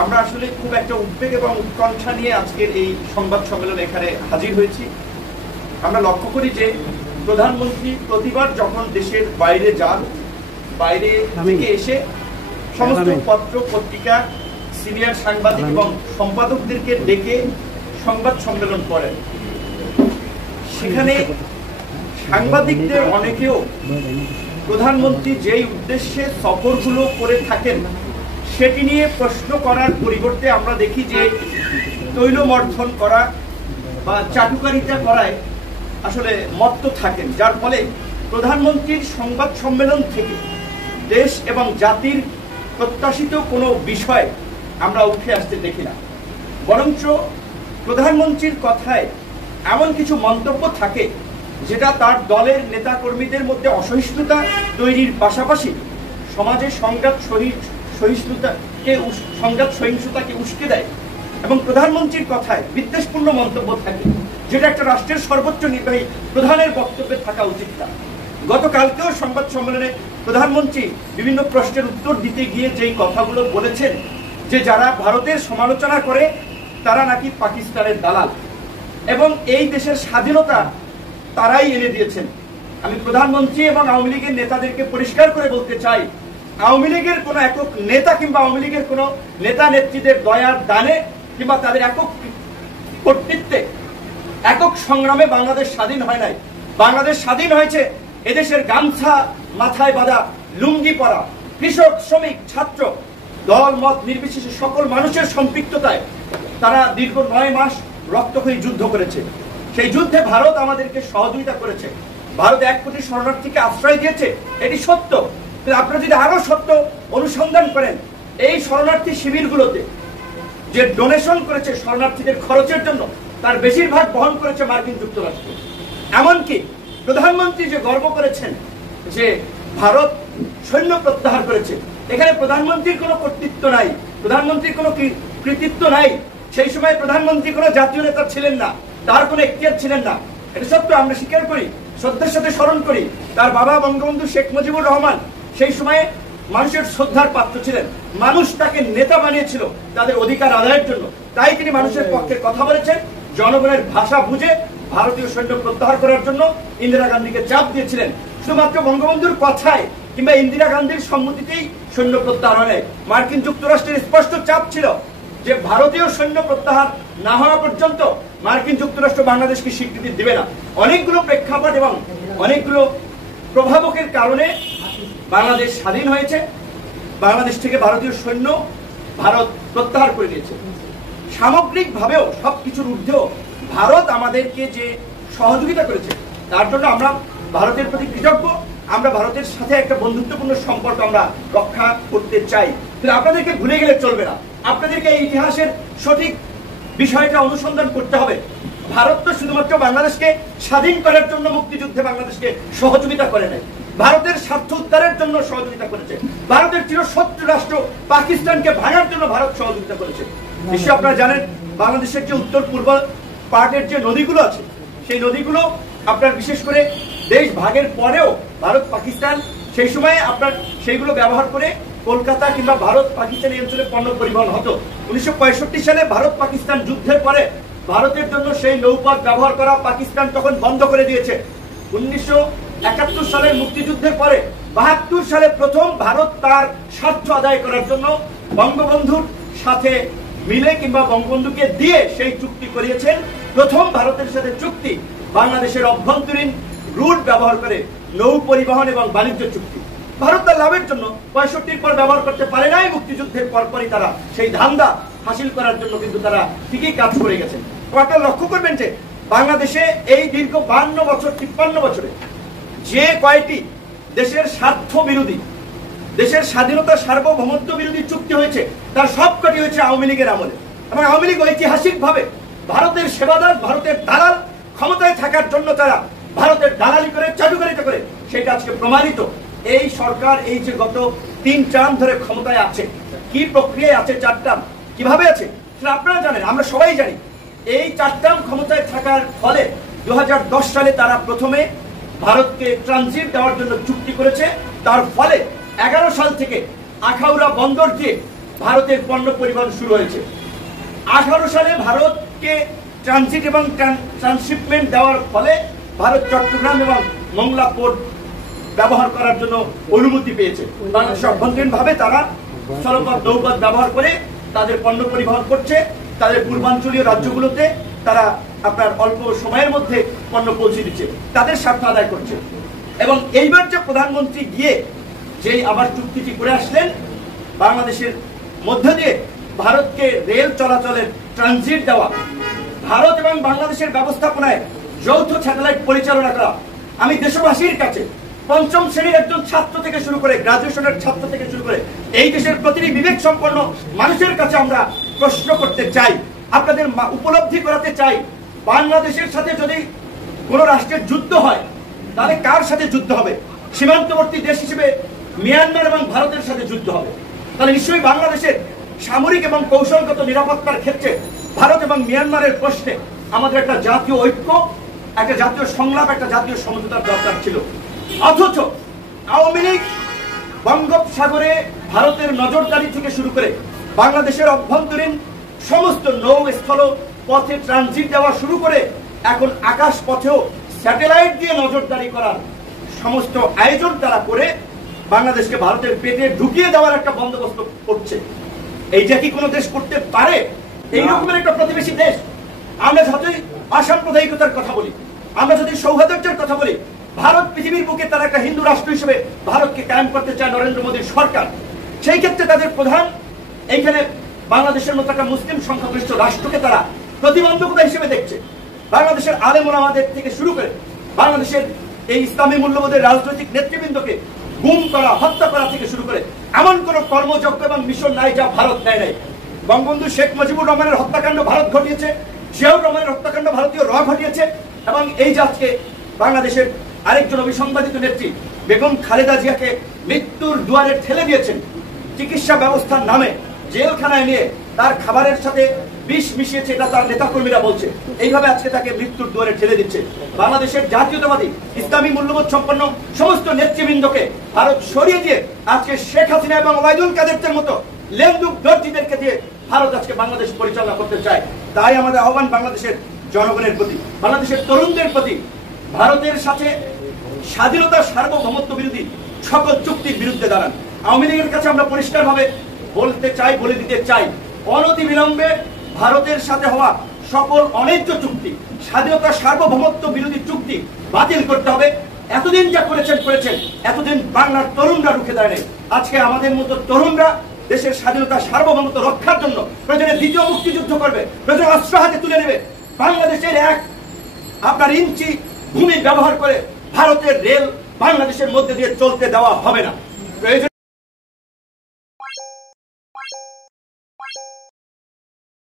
আমরা আসলে খুব একটা উদ্বেগ এবং উৎকণ্ঠা নিয়ে আজকের এই সংবাদ সম্মেলনে এখানে হাজির হয়েছি। আমরা লক্ষ্য করি যে প্রধানমন্ত্রী প্রতিবার যখন দেশের বাইরে যান, বাইরে থেকে এসে সমস্ত পত্র পত্রিকা, সিনিয়র সাংবাদিক এবং সম্পাদকদেরকে ডেকে সংবাদ সম্মেলন করেন, সেখানে সাংবাদিকদের অনেকেও প্রধানমন্ত্রী যেই উদ্দেশ্যে সফরগুলো করে থাকেন সেটি নিয়ে প্রশ্ন করার পরিবর্তে আমরা দেখি যে তৈলমর্থন করা বা চাটুকারিতা করায় আসলে মত্ত থাকেন, যার ফলে প্রধানমন্ত্রীর সংবাদ সম্মেলন থেকে দেশ এবং জাতির প্রত্যাশিত কোনো বিষয় আমরা উঠে আসতে দেখি না। বরঞ্চ প্রধানমন্ত্রীর কথায় এমন কিছু মন্তব্য থাকে যেটা তার দলের নেতাকর্মীদের মধ্যে অসহিষ্ণুতা তৈরির পাশাপাশি সমাজে সহিংসতাকে উস্কে দেয় এবং প্রধানমন্ত্রীর কথায় বিদ্বেষপূর্ণ মন্তব্য থাকে, যেটা একটা রাষ্ট্রের সর্বোচ্চ নির্বাহী প্রধানের বক্তব্যে থাকা উচিত না। গতকালকেও সংবাদ সম্মেলনে প্রধানমন্ত্রী বিভিন্ন প্রশ্নের উত্তর দিতে গিয়ে যেই কথাগুলো বলেছেন যে যারা ভারতের সমালোচনা করে তারা নাকি পাকিস্তানের দালাল এবং এই দেশের স্বাধীনতা তারাই এনে দিয়েছেন। আমি প্রধানমন্ত্রী এবং আওয়ামী লীগের নেতাদেরকে পরিষ্কার করে বলতে চাই, আওয়ামী লীগের কোন একক নেতা কিংবা আওয়ামী লীগের কোন নেতা নেত্রীদের দয়ার দানে কিংবা তাদের একক কর্তৃত্বে, একক সংগ্রামে বাংলাদেশ স্বাধীন হয় নাই। বাংলাদেশ স্বাধীন হয়েছে এদেশের গামছা মাথায় বাঁধা, লুঙ্গি পরা কৃষক, শ্রমিক, ছাত্র, দল মত নির্বিশেষে সকল মানুষের সম্পৃক্ততায় তারা দীর্ঘ 9 মাস রক্তক্ষয়ী যুদ্ধ করেছে। সেই যুদ্ধে ভারত আমাদেরকে সহযোগিতা করেছে, ভারত 1 কোটি শরণার্থীকে আশ্রয় দিয়েছে, এটি সত্য। আপনারা যদি আরো সত্য অনুসন্ধান করেন, এই শরণার্থী শিবিরগুলোতে যে ডোনেশন করেছে শরণার্থীদের খরচের জন্য, তার বেশিরভাগ বহন করেছে মার্কিন যুক্তরাষ্ট্র। এমনকি প্রধানমন্ত্রী যে গর্ব করেছেন যে ভারত সৈন্য প্রত্যাহার করেছে, এখানে প্রধানমন্ত্রীর কোনো কর্তৃত্ব নাই, প্রধানমন্ত্রীর কোনো কৃতিত্ব নাই। সেই সময় প্রধানমন্ত্রী কোনো জাতীয় নেতা ছিলেন না, তার কোনো এখতিয়ার ছিলেন না, এটা সত্য, আমরা স্বীকার করি, শ্রদ্ধার সাথে স্মরণ করি। তার বাবা বঙ্গবন্ধু শেখ মুজিবুর রহমান সেই সময়ে মানুষের শ্রদ্ধার পাত্র ছিলেন, মানুষ তাকে নেতা বানিয়েছিল তাদের অধিকার আদায়ের জন্য, তাই তিনি মানুষের পক্ষে কথা বলেছেন, জনগণের ভাষা বুঝে ভারতীয় সৈন্য প্রত্যাহার করার জন্য ইন্দিরা গান্ধীকে চাপ দিয়েছিলেন। শুধুমাত্র বঙ্গবন্ধুর কথায় কিংবা ইন্দিরা গান্ধীর সম্মতিতেই সৈন্য প্রত্যাহার হয়। মার্কিন যুক্তরাষ্ট্রের স্পষ্ট চাপ ছিল যে ভারতীয় সৈন্য প্রত্যাহার না হওয়া পর্যন্ত মার্কিন যুক্তরাষ্ট্র বাংলাদেশকে স্বীকৃতি দেবে না। অনেকগুলো প্রেক্ষাপট এবং অনেকগুলো প্রভাবকের কারণে বাংলাদেশ স্বাধীন হয়েছে, বাংলাদেশ থেকে ভারতীয় সৈন্য ভারত প্রত্যাহার করে দিয়েছে। সামগ্রিকভাবেও সবকিছুর ঊর্ধ্বেও ভারত আমাদেরকে যে সহযোগিতা করেছে তার জন্য আমরা ভারতের প্রতি কৃতজ্ঞ। আমরা ভারতের সাথে একটা বন্ধুত্বপূর্ণ সম্পর্ক আমরা রক্ষা করতে চাই, কিন্তু আপনাদেরকে ভুলে গেলে চলবে না, আপনাদেরকে এই ইতিহাসের সঠিক বিষয়টা অনুসন্ধান করতে হবে। ভারত তো শুধুমাত্র বাংলাদেশকে স্বাধীন করার জন্য মুক্তিযুদ্ধে বাংলাদেশকে সহযোগিতা করে নাই, ভারতের স্বার্থ উদ্ধারের জন্য সহযোগিতা করেছে। ভারতের চিরশত্রু রাষ্ট্র পাকিস্তানকে ভাঙার জন্য ভারত সহযোগিতা করেছে। নিশ্চয়ই আপনারা জানেন বাংলাদেশের যে উত্তর পূর্ব পার্টের যে নদীগুলো আছে, সেই নদীগুলো আপনার বিশেষ করে দেশ ভাগের পরেও ভারত পাকিস্তান সেই সময়ে আপনার সেইগুলো ব্যবহার করে কলকাতা কিংবা ভারত পাকিস্তান এই অঞ্চলে পণ্য পরিবহন হতো। 1965 সালে ভারত পাকিস্তান যুদ্ধের পরে ভারতের জন্য সেই নৌপথ ব্যবহার করা পাকিস্তান তখন বন্ধ করে দিয়েছে। 1971 সালের মুক্তিযুদ্ধের পরে 72 সালে প্রথম ভারত তার স্বার্থ আদায় করার জন্য বঙ্গবন্ধুর সাথে মিলে কিংবা বঙ্গবন্ধুকে দিয়ে সেই চুক্তি করিয়েছেন। প্রথম ভারতের সাথে চুক্তি বাংলাদেশের অভ্যন্তরীণ রুট ব্যবহার করে নৌ পরিবহন এবং বাণিজ্য চুক্তি। ভারত তার লাভের জন্য 65 পর ব্যবহার করতে পারে নাই, মুক্তিযুদ্ধের পরপরই তারা সেই ধান্দা হাসিল করার জন্য কিন্তু তারা ঠিকই কাজ করে গেছেন। আপনারা লক্ষ্য করবেন যে বাংলাদেশে এই দীর্ঘ 52 বছর 53 বছরে যে কয়টি দেশের স্বার্থ বিরোধী, দেশের স্বাধীনতা সার্বভৌমত্ব বিরোধী চুক্তি হয়েছে তার সবকটি হয়েছে আওয়ামী লীগের আমলে। এবং আওয়ামী লীগ ঐতিহাসিকভাবে ভারতের সেবাদার, ভারতের দালাল, ক্ষমতায় থাকার জন্য তারা ভারতের দালালি করে, চাটুকারিতা করে, সেটা আজকে প্রমাণিত। এই সরকার এই যে গত 3 টার্ম ধরে ক্ষমতায় আছে, কি প্রক্রিয়ায় আছে, 4 টার্ম কিভাবে আছে সেটা আপনারা জানেন, আমরা সবাই জানি। এই 4 টার্ম ক্ষমতায় থাকার ফলে 2010 সালে তারা প্রথমে ভারতকে ট্রানজিট দেওয়ার জন্য চুক্তি করেছে। তার ফলে 11 সাল থেকে আখাউড়া বন্দর দিয়ে ভারতের পণ্য পরিবহন শুরু হয়েছে। 18 সালে ভারতকে ট্রানজিট এবং ট্রান্সশিপমেন্ট দেওয়ার ফলে ভারত চট্টগ্রাম এবং মংলা পোর্ট ব্যবহার করার জন্য অনুমতি পেয়েছে। বাংলাদেশ অভ্যন্তরীণভাবে তারা স্থলপথ নৌপথ ব্যবহার করে তাদের পণ্য পরিবহন করছে। তাদের পূর্বাঞ্চলীয় রাজ্যগুলোতে তারা আপনার অল্প সময়ের মধ্যে পণ্য পৌঁছে দিচ্ছে, তাদের স্বার্থ আদায় করছে। এবং এইবার যে প্রধানমন্ত্রী গিয়ে যেই আবার চুক্তিটি করে আসলেন, বাংলাদেশের মধ্য দিয়ে ভারতকে রেল চলাচলের ট্রানজিট দেওয়া, ভারত এবং বাংলাদেশের ব্যবস্থাপনায় যৌথ স্যাটেলাইট পরিচালনা করা, আমি দেশবাসীর কাছে পঞ্চম শ্রেণীর একজন ছাত্র থেকে শুরু করে গ্রাজুয়েশনের ছাত্র থেকে শুরু করে এই দেশের প্রতিটি বিবেক সম্পন্ন মানুষের কাছে আমরা প্রশ্ন করতে চাই, আপনাদের উপলব্ধি করাতে চাই, বাংলাদেশের সাথে যদি কোন রাষ্ট্রের যুদ্ধ হয় তাহলে কার সাথে যুদ্ধ হবে? সীমান্তবর্তী দেশ হিসেবে মিয়ানমার এবং ভারতের সাথে যুদ্ধ হবে। তাহলে নিশ্চয়ই বাংলাদেশের সামরিক এবং কৌশলগত নিরাপত্তার ক্ষেত্রে ভারত এবং মিয়ানমারের প্রশ্নে আমাদের একটা জাতীয় ঐক্য, একটা জাতীয় সংলাপ, একটা জাতীয় সমঝোতার দরকার ছিল। অথচ আওয়ামী লীগ বঙ্গোপসাগরে ভারতের নজরদারি থেকে শুরু করে বাংলাদেশের অভ্যন্তরীণ সমস্ত নৌ স্থল পথে ট্রানজিট দেওয়া শুরু করে এখন আকাশ পথেও স্যাটেলাইট দিয়ে নজরদারি করার সমস্ত আয়োজন তারা করে বাংলাদেশকে ভারতের পেটে ঢুকিয়ে দেওয়ার একটা বন্দোবস্ত করছে। এইটা কি কোনো দেশ করতে পারে? এই রকমের একটা প্রতিবেশী দেশ। আমরা যতই অসাম্প্রদায়িকতার কথা বলি, আমরা যদি সৌহার্দ্যের কথা বলি, ভারত পৃথিবীর বুকে তারা একটা হিন্দু রাষ্ট্র হিসেবে ভারতকে কায়েম করতে চায় নরেন্দ্র মোদীর সরকার। সেই ক্ষেত্রে তাদের প্রধান এইখানে বাংলাদেশের মতো একটা মুসলিম সংখ্যাগরিষ্ঠ রাষ্ট্রকে তারা প্রতিবন্ধকতা হিসেবে দেখছে। বাংলাদেশের আলেম ওলামাদের থেকে শুরু করে বাংলাদেশের এই ইসলামী মূল্যবোধের রাজনৈতিক নেতৃবৃন্দকে গুম করা, হত্যা করা থেকে শুরু করে এমন কোন কর্মযজ্ঞ এবং মিশন নাই যা ভারত নেয় নাই। বঙ্গবন্ধু শেখ মুজিবুর রহমানের হত্যাকাণ্ড ভারত ঘটিয়েছে, জিয়াউর রহমানের হত্যাকাণ্ড ভারতীয় র ঘটিয়েছে, এবং এই যে আজকে বাংলাদেশের আরেকজন অবিসংবাদিত নেত্রী বেগম খালেদা জিয়াকে মৃত্যুর দুয়ারে ঠেলে দিয়েছেন চিকিৎসা ব্যবস্থার নামে, জেলখানায় নিয়ে তার খাবারের সাথে বিষ মিশিয়েছে, এটা তার নেতাকর্মীরা বলছে। এইভাবে আজকে তাকে মৃত্যুর দুয়ারে ঠেলে দিচ্ছে। বাংলাদেশের জাতীয়তাবাদী ইসলামী মূল্যবোধ সম্পন্ন সমস্ত নেতৃবৃন্দকে ভারত সরিয়ে দিয়ে আজকে শেখ হাসিনা এবং ওবায়দুল কাদেরদের মতো লেন্দুক দর্জিদেরকে দিয়ে ভারত আজকে বাংলাদেশ পরিচালনা করতে চায়। তাই আমাদের আহ্বান বাংলাদেশের জনগণের প্রতি, বাংলাদেশের তরুণদের প্রতি, ভারতের সাথে স্বাধীনতা সার্বভৌমত্ব বিরোধী সকল চুক্তির বিরুদ্ধে দাঁড়ান। আওয়ামী লীগের কাছে আমরা পরিষ্কারভাবে বলতে চাই, বলে দিতে চাই, অনতি বিলম্বে ভারতের সাথে হওয়া সকল অন্যায্য চুক্তি, স্বাধীনতা সার্বভৌমত্ব বিরোধী চুক্তি বাতিল করতে হবে। এতদিন যা করেছেন, এতদিন বাংলার তরুণরা রুখে দাঁড়ায়। আজকে আমাদের মতো তরুণরা দেশের স্বাধীনতা সার্বভৌমত্ব রক্ষার জন্য প্রয়োজনে দ্বিতীয় মুক্তিযুদ্ধ করবে, প্রয়োজনে অস্ত্র হাতে তুলে নেবে। বাংলাদেশের আপনার ইঞ্চি ভূমি ব্যবহার করে ভারতের রেল বাংলাদেশের মধ্যে দিয়ে চলতে দেওয়া হবে না।